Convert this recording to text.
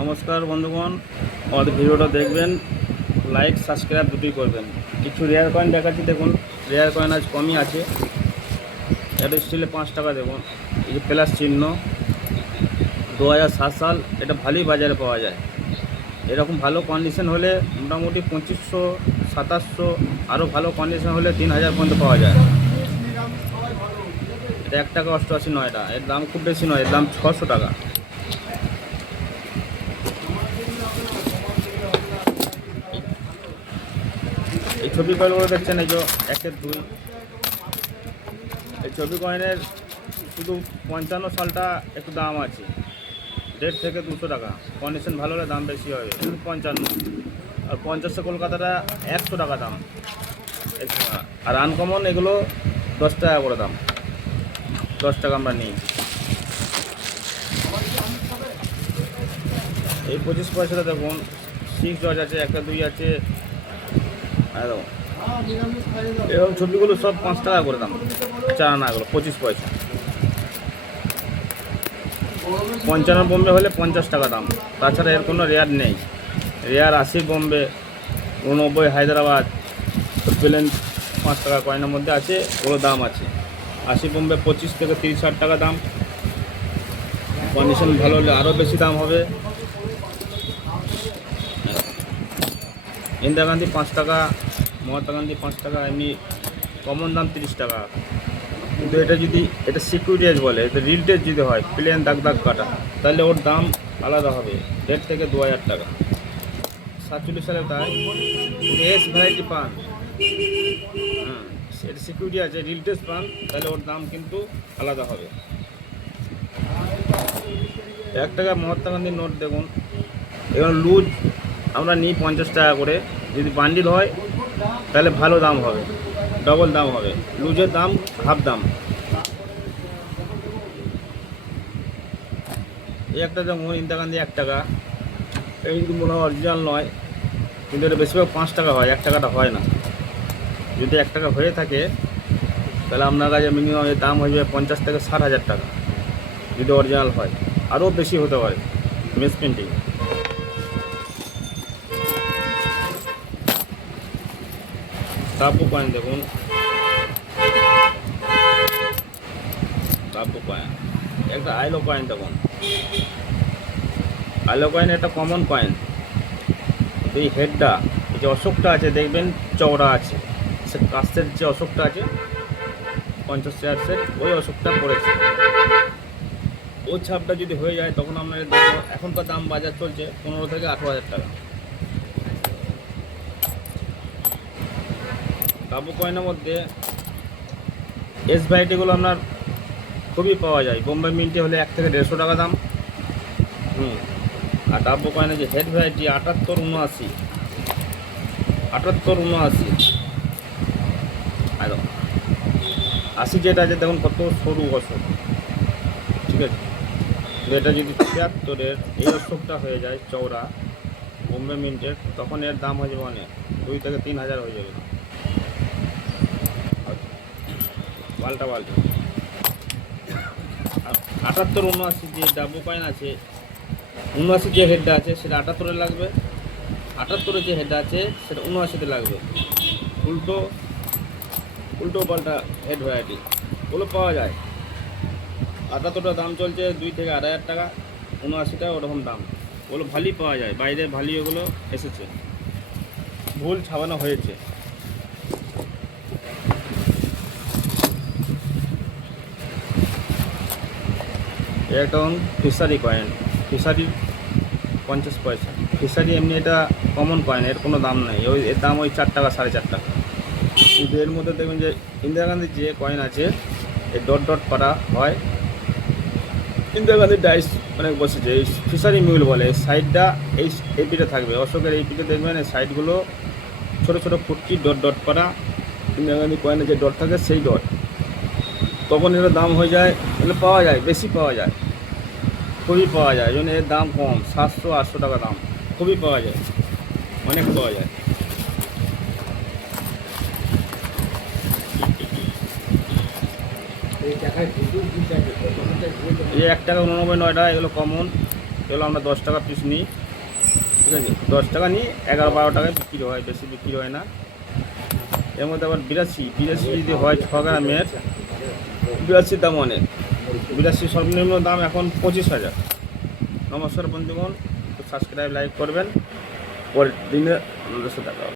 নমস্কার বন্ধুগণ, আমাদের ভিডিওটা দেখবেন, লাইক সাবস্ক্রাইব দুটোই করবেন। কিছু রেয়ার কয়েন দেখাচ্ছি, দেখুন রেয়ার কয়েন আজ কমই আছে। এটা স্টিলে 5 টাকা, দেখুন এই যে প্লাস চিহ্ন, 2007 সাল। এটা ভালোই বাজারে পাওয়া যায়। এরকম ভালো কন্ডিশন হলে মোটামুটি 2500, 2700, আরও ভালো কন্ডিশন হলে 3000 পর্যন্ত পাওয়া যায়। এটা 1 টাকা 88 নয়, এটা এর দাম খুব বেশি নয়, এর দাম 600 টাকা। এই ছবি কয়েনগুলো দেখছেন, এই যে 1-এর 2, এই ছবি কয়েনের শুধু 55 সালটা একটু দাম আছে, 150 থেকে 200 টাকা। কন্ডিশন ভালো হলে দাম বেশি হবে, শুধু 55। আর 50 কলকাতাটা 100 টাকা দাম। আর আনকমন এগুলো 10 টাকা করে দাম, 10 টাকা আমরা নিই। এই 25 পয়সাটা দেখুন, 6 জজ আছে, 1-2 আছে, এরকম ছবিগুলো সব 5 টাকা করে দাম। 4 আনাগুলো 25 পয়সা। 55 বোম্বে হলে 50 টাকা দাম। তাছাড়া এর কোনো রেয়ার নেই। রেয়ার 80 বোম্বে, 89 হায়দ্রাবাদ, প্লেন 5 টাকা কয়েনের মধ্যে আছে, ওগুলো দাম আছে। 80 বোম্বে 25 থেকে 30-60 টাকা দাম। কন্ডিশন ভালো হলে আরও বেশি দাম হবে। ইন্দিরা গান্ধী 5 টাকা, মহাত্মা গান্ধী 5 টাকা, এমনি কমন দাম 30 টাকা। কিন্তু এটা যদি এটা সিকিউরিটিজ বলে, এটা রিল টেস্ট যদি হয়, প্লেন দাগ দাগ কাটা, তাহলে ওর দাম আলাদা হবে, 1.5 থেকে 2000 টাকা। 47 সালে তাই এস ভ্যারাইটি পান, এটা সিকিউরিটি আছে, রিল টেস্ট পান, তাহলে ওর দাম কিন্তু আলাদা হবে। 1 টাকা মহাত্মা গান্ধীর নোট দেখুন, এবার লুজ আমরা নিই 50 টাকা করে। যদি বান্ডিল হয় তাহলে ভালো দাম হবে, ডবল দাম হবে। লুজের দাম হাফ দাম। এই একটা যেমন ইন্দিরা গান্ধী 1 টাকা, এই কিন্তু মনে হয় অরিজিনাল নয়, কিন্তু এটা বেশিরভাগ 5 টাকা হয়, 1 টাকাটা হয় না। যদি 1 টাকা হয়ে থাকে তাহলে আপনার কাছে মিনিমাম এর দাম হয়ে যাবে 50 থেকে 60,000 টাকা, যদি অরিজিনাল হয়। আরও বেশি হতে পারে মেস প্রিন্টিং। টাপু কয়েন দেখুন, টাপু কয়েন। একটা আইলো কয়েন দেখুন, আইলো কয়েন একটা কমন কয়েন। এই হেডটা, এই যে অশোকটা আছে দেখবেন চওড়া আছে, সে কাস্তের যে অশোকটা আছে 50 চেয়ার্সের, ওই অশোকটা পড়েছে। ওই ছাপটা যদি হয়ে যায় তখন আপনার দাম, এখনকার দাম বাজার চলছে 15 থেকে 18,000 টাকা। টাপু কয়েনের মধ্যে এস ভ্যারাইটিগুলো আপনার খুবই পাওয়া যায়। বোম্বে মিন্টে হলে 1 থেকে 150 টাকা দাম। আর টাপু কয়েনের যে হেড ভ্যারাইটি 78, 79, আর 80 যেটা আছে দেখুন কত সরু অশোক, ঠিক আছে। এটা যদি 76-এর এই অশোকটা হয়ে যায় চওড়া বোম্বে মিন্টের, তখন এর দাম হয়ে যাবে অনেক, 2 থেকে 3,000 হয়ে যাবে পাল্টা পাল্টা। আর 78, 79 যে ডাবু কয়েন আছে, 79 যে হেডটা আছে সেটা 78-এ লাগবে, 78-এর যে হেডটা আছে সেটা 79-তে লাগবে। উল্টো পাল্টা হেড ভ্যারাইটি ওগুলো পাওয়া যায়। 78টার দাম চলছে 2 থেকে 2,500 টাকা, 79টা ওরকম দাম। ওগুলো ভালোই পাওয়া যায়, বাইরে ভালোই ওগুলো এসেছে, ভুল ছাপানো হয়েছে। একটা ফিশারি কয়েন, ফিশারি 50 পয়সা। ফিশারি এমনি এটা কমন কয়েন, এর কোনো দাম নেই, এর দাম ওই 4 টাকা 4.5 টাকা। কিন্তু এর মধ্যে দেখবেন যে ইন্দিরা গান্ধীর যে কয়েন আছে, এই ডট ডট করা হয়, ইন্দিরা গান্ধীর ডাইস অনেক বসেছে। এই ফিশারি মিউল বলে, এই সাইডটা এই পিঠে থাকবে, অশোকের এই পিঠে দেখবেন এই সাইডগুলো ছোটো ছোটো ফুটকি ডট ডট করা। ইন্দিরা গান্ধী কয়েনে যে ডট থাকে সেই ডট, তখন এর দাম হয়ে যায়, এগুলো পাওয়া যায়, বেশি পাওয়া যায়, খুবই পাওয়া যায়। এই জন্য এর দাম কম, 700-800 টাকা দাম, খুবই পাওয়া যায়, অনেক পাওয়া যায়। এই 1 টাকা 89, 9 টাকা, এগুলো কমন। এগুলো আমরা 10 টাকা পিস নিই, ঠিক আছে? 10 টাকা নিই, 11-12 টাকায় বিক্রি হয়, বেশি বিক্রি হয় না। এর মধ্যে আবার বিরাশি যদি হয় 6 গ্রামের, বিরাশির দাম অনেক। বিরাশি সর্বনিম্ন দাম এখন 25,000। নমস্কার বন্ধুগণ, সাবস্ক্রাইব লাইক করবেন, পরের দিনে আপনাদের সাথে দেখা হবে।